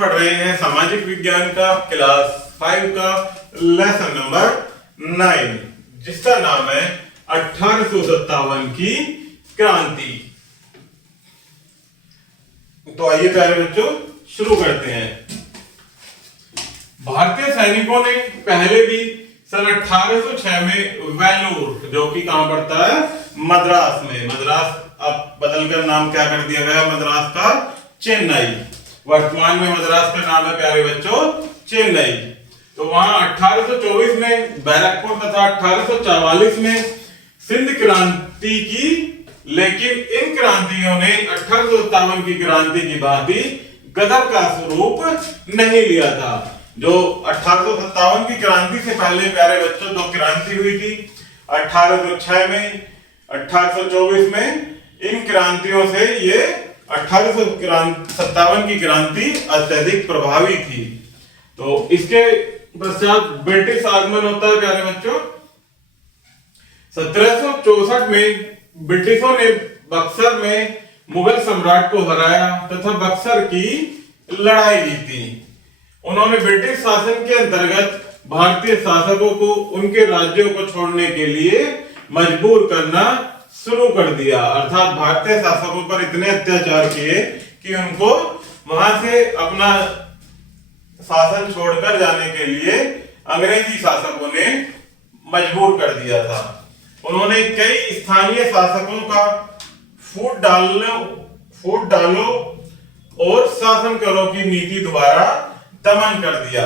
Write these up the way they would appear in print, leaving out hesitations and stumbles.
पढ़ रहे हैं सामाजिक विज्ञान का क्लास 5 का लेसन नंबर 9, जिसका नाम है 1857 की क्रांति। तो आइए प्यारे बच्चों शुरू करते हैं। भारतीय सैनिकों ने पहले भी सन 1806 में वेलूर, जो कि कहां पड़ता है, मद्रास में, मद्रास अब बदलकर नाम क्या कर दिया गया मद्रास का, चेन्नई। वर्तमान में मद्रास का नाम है प्यारे बच्चों चेन्नई। तो वहां 1824 में बैरकपुर तथा 1844 में सिंध क्रांति की, लेकिन इन क्रांतियों ने 1857 की क्रांति की भांति गदर का स्वरूप नहीं लिया था। जो 1857 की क्रांति से पहले प्यारे बच्चों दो क्रांति हुई थी, 1806 में, 1824 में। इन क्रांतियों से ये 1857 की क्रांति अत्यधिक प्रभावी थी। तो इसके पश्चात ब्रिटिश आगमन होता है प्यारे बच्चों। 1764 में ब्रिटिशों ने बक्सर में मुगल सम्राट को हराया तथा बक्सर की लड़ाई जीती। उन्होंने ब्रिटिश शासन के अंतर्गत भारतीय शासकों को उनके राज्यों को छोड़ने के लिए मजबूर करना शुरू कर दिया। अर्थात भारतीय शासकों पर इतने अत्याचार किए कि उनको वहां से अपना शासन छोड़कर जाने के लिए अंग्रेजी शासकों ने मजबूर कर दिया था। उन्होंने कई स्थानीय शासकों का फूट डालो और शासन करो की नीति द्वारा दमन कर दिया।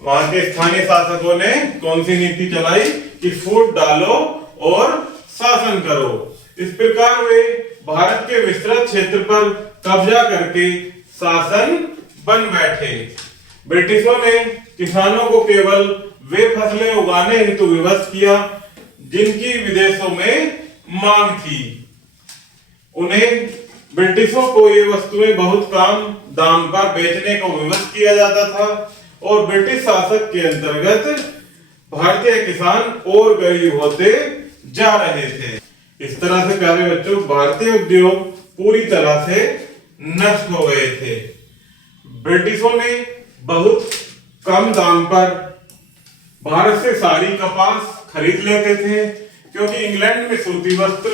वहां के स्थानीय शासकों ने कौन सी नीति चलाई कि फूट डालो और शासन करो। इस प्रकार वे भारत के विस्तृत क्षेत्र पर कब्जा करके शासन बन बैठे। ब्रिटिशों ने किसानों को केवल वे फसलें उगाने हेतु विवश किया जिनकी विदेशों में मांग थी। उन्हें ब्रिटिशों को ये वस्तुएं बहुत कम दाम पर बेचने को विवश किया जाता था और ब्रिटिश शासक के अंतर्गत भारतीय किसान और गरीब होते जा रहे थे। इस तरह से प्यारे बच्चों भारतीय उद्योग पूरी तरह से नष्ट हो गए थे। ब्रिटिशों ने बहुत कम दाम पर भारत से साड़ी कपास खरीद लेते थे, क्योंकि इंग्लैंड में सूती वस्त्र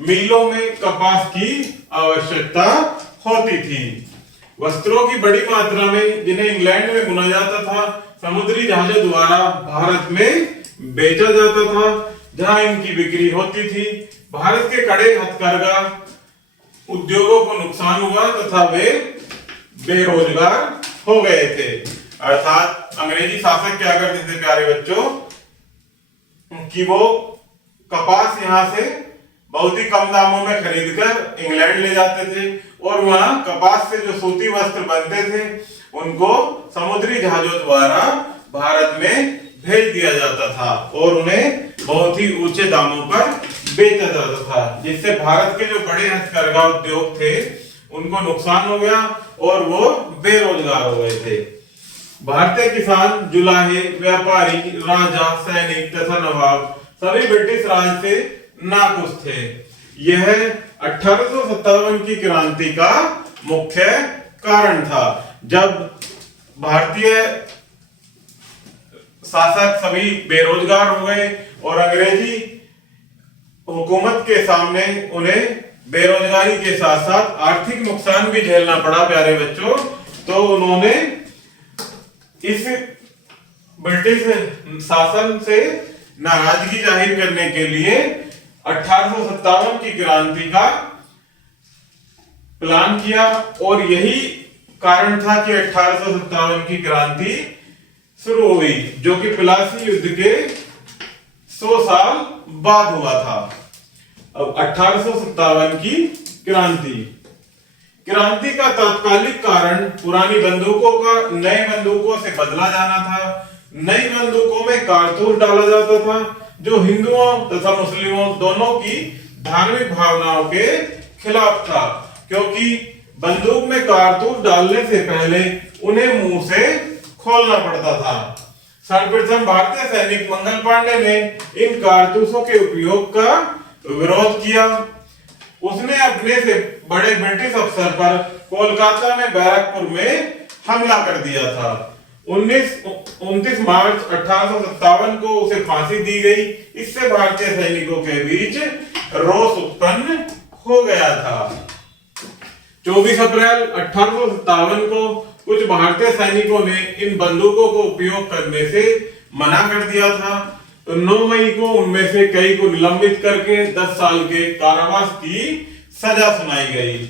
मिलों में कपास की आवश्यकता होती थी। वस्त्रों की बड़ी मात्रा में जिन्हें इंग्लैंड में बुना जाता था समुद्री जहाजों द्वारा भारत में बेचा जाता था, जहां इनकी बिक्री होती थी। भारत के कड़े हथकरघा उद्योगों को नुकसान हुआ तथा वे बेरोजगार हो गए थे। अर्थात अंग्रेजी शासक क्या करते थे प्यारे बच्चों कि वो कपास यहां से बहुत ही कम दामों में खरीदकर इंग्लैंड ले जाते थे और वहां कपास से जो सूती वस्त्र बनते थे उनको समुद्री जहाजों द्वारा भारत में भेज दिया जाता था और उन्हें बहुत ही ऊंचे दामों पर बेचा जाता था, जिससे भारत के जो बड़े हथकरघा उद्योग थे उनको नुकसान हो गया और वो बेरोजगार हो गए थे। भारतीय किसान, जुलाहे, व्यापारी, राजा, सैनिक तथा नवाब सभी ब्रिटिश राज से नाखुश थे। यह 1857 की क्रांति का मुख्य कारण था, जब भारतीय शासक सभी बेरोजगार हो गए और अंग्रेजी हुकूमत के सामने उन्हें बेरोजगारी के साथ साथ आर्थिक नुकसान भी झेलना पड़ा प्यारे बच्चों। तो उन्होंने इस ब्रिटिश शासन से नाराजगी जाहिर करने के लिए 1857 की क्रांति का प्लान किया और यही कारण था कि 1857 की क्रांति शुरू हुई, जो कि प्लासी युद्ध के 100 साल बाद हुआ था। अब 1857 की क्रांति का तात्कालिक कारण पुरानी बंदूकों का नए बंदूकों से बदला जाना था। नई बंदूकों में कारतूस डाला जाता था जो हिंदुओं तथा मुस्लिमों दोनों की धार्मिक भावनाओं के खिलाफ था, क्योंकि बंदूक में कारतूस डालने से पहले उन्हें मुंह से खोलना पड़ता था। सर्वप्रथम भारतीय सैनिक मंगल पांडे ने इन कारतूसों के उपयोग का विरोध किया। उसने अपने से बड़े ब्रिटिश अफसर पर कोलकाता में बैरकपुर में हमला कर दिया था। 29 मार्च 1857 को उसे फांसी दी गई। इससे भारतीय सैनिकों के बीच रोष उत्पन्न हो गया था। 24 अप्रैल 1857 को कुछ भारतीय सैनिकों ने इन बंदूकों को उपयोग करने से मना कर दिया था। तो 9 मई को उनमें से कई को निलंबित करके 10 साल के कारावास की सजा सुनाई गई।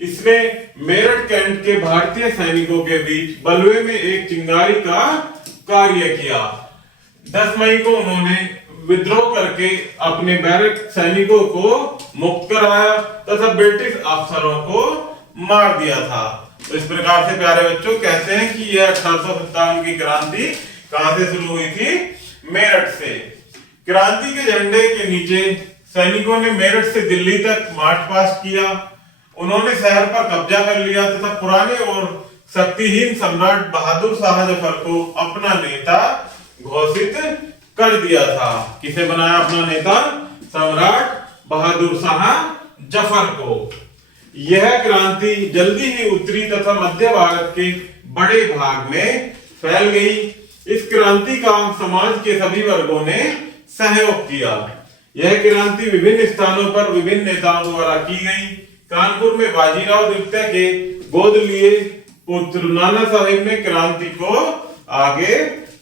इसने मेरठ कैंट के भारतीय सैनिकों के बीच बलवे में एक चिंगारी का कार्य किया। 10 मई को उन्होंने विद्रोह करके अपने बैरक सैनिकों को मुक्त कराया तथा ब्रिटिश अफसरों को मार दिया था। तो इस प्रकार से प्यारे बच्चों कहते हैं कि यह 1857 की क्रांति कहां से शुरू हुई थी? मेरठ से। क्रांति के झंडे के नीचे सैनिकों ने मेरठ से दिल्ली तक मार्च पास्ट किया। उन्होंने शहर पर कब्जा कर लिया तथा पुराने और शक्तिहीन सम्राट बहादुर शाह जफर को अपना नेता घोषित कर दिया था। किसे बनाया अपना नेता? सम्राट बहादुर शाह जफर को। यह क्रांति जल्दी ही उत्तरी तथा मध्य भारत के बड़े भाग में फैल गई। इस क्रांति का समाज के सभी वर्गों ने सहयोग किया। यह क्रांति विभिन्न स्थानों पर विभिन्न नेताओं द्वारा की गई। कानपुर में बाजीराव द्वितीय के गोद लिए पुत्र नाना साहिब ने क्रांति को आगे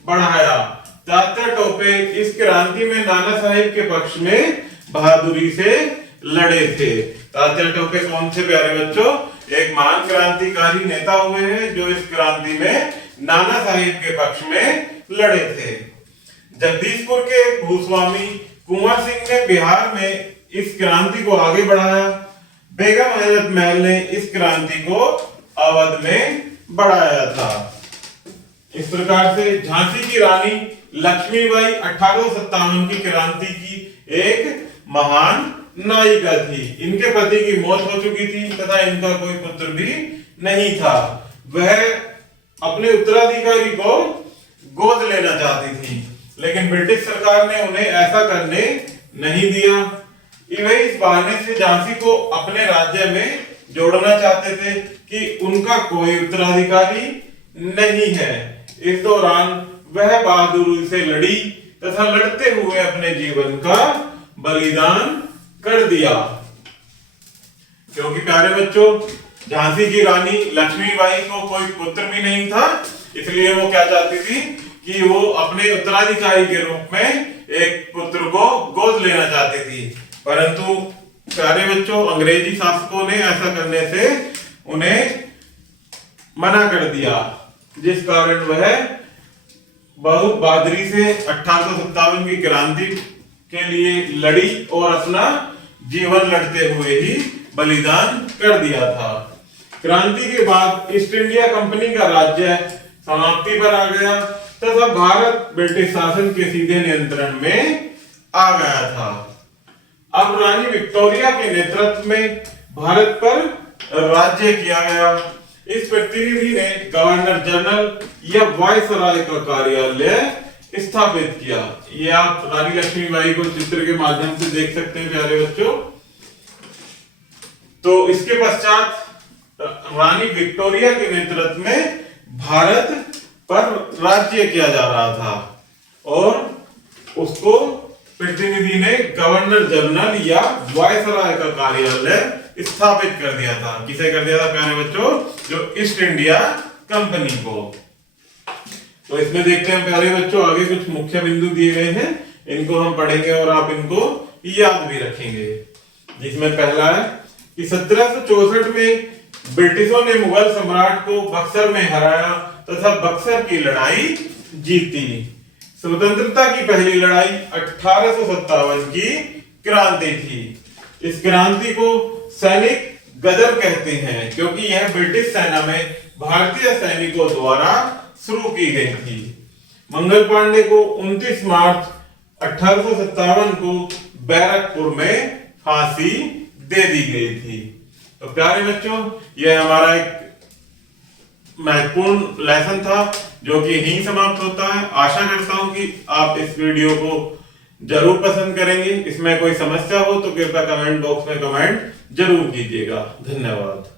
बढ़ाया। तात्या टोपे इस क्रांति में नाना साहिब के पक्ष में बहादुरी से लड़े थे। तात्या टोपे कौन से प्यारे बच्चों? एक महान क्रांतिकारी नेता हुए हैं जो इस क्रांति में नाना साहिब के पक्ष में लड़े थे। जगदीशपुर के भूस्वामी कुंवर सिंह ने बिहार में इस क्रांति को आगे बढ़ाया। बेगम हजरत महल ने इस क्रांति को अवध में बढ़ाया था। इस प्रकार से झांसी की रानी लक्ष्मीबाई 1857 की क्रांति की एक महान नायिका थी। इनके पति की मौत हो चुकी थी तथा इनका कोई पुत्र भी नहीं था। वह अपने उत्तराधिकारी को गोद लेना चाहती थी, लेकिन ब्रिटिश सरकार ने उन्हें ऐसा करने नहीं दिया। वे इस बहाने से झांसी को अपने राज्य में जोड़ना चाहते थे कि उनका कोई उत्तराधिकारी नहीं है। इस दौरान वह बहादुरी से लड़ी तथा लड़ते हुए अपने जीवन का बलिदान कर दिया। क्योंकि प्यारे बच्चों, झांसी की रानी लक्ष्मीबाई को कोई पुत्र भी नहीं था, इसलिए वो क्या चाहती थी कि वो अपने उत्तराधिकारी के रूप में एक पुत्र को गोद लेना चाहती थी। परंतु प्यारे बच्चों, अंग्रेजी शासकों ने ऐसा करने से उन्हें मना कर दिया, जिस कारण वह बहुत बहादुरी से 1857 की क्रांति के लिए लड़ी और अपना जीवन लड़ते हुए ही बलिदान कर दिया था। क्रांति के बाद ईस्ट इंडिया कंपनी का राज्य समाप्ति पर आ गया तथा भारत ब्रिटिश शासन के सीधे नियंत्रण में आ गया था। अब रानी विक्टोरिया के नेतृत्व में भारत पर राज्य किया गया। इस प्रतिनिधि ने गवर्नर जनरल या वायसराय का कार्यालय स्थापित किया। ये आप रानी लक्ष्मीबाई को चित्र के माध्यम से देख सकते हैं प्यारे बच्चों। तो इसके पश्चात रानी विक्टोरिया के नेतृत्व में भारत पर राज्य किया जा रहा था और उसको प्रतिनिधि ने गवर्नर जनरल या वायसराय का कार्यालय स्थापित कर दिया था। किसे कर दिया था प्यारे बच्चों? जो ईस्ट इंडिया कंपनी को। तो इसमें देखते हैं प्यारे बच्चों, आगे कुछ मुख्य बिंदु दिए गए हैं, इनको हम पढ़ेंगे और आप इनको याद भी रखेंगे। जिसमें पहला है कि 1764 में ब्रिटिशों ने मुगल सम्राट को बक्सर में हराया तथा बक्सर की लड़ाई जीती। स्वतंत्रता की पहली लड़ाई 1857 की क्रांति थी। इस क्रांति को सैनिक गदर कहते हैं क्योंकि यह ब्रिटिश सेना में भारतीय सैनिकों द्वारा शुरू की गई थी। मंगल पांडे को 29 मार्च 1857 को बैरकपुर में फांसी दे दी गई थी। तो प्यारे बच्चों, यह हमारा एक महत्वपूर्ण लेसन था जो कि यहीं समाप्त होता है। आशा करता हूं कि आप इस वीडियो को जरूर पसंद करेंगे। इसमें कोई समस्या हो तो कृपया कमेंट बॉक्स में कमेंट जरूर कीजिएगा। धन्यवाद।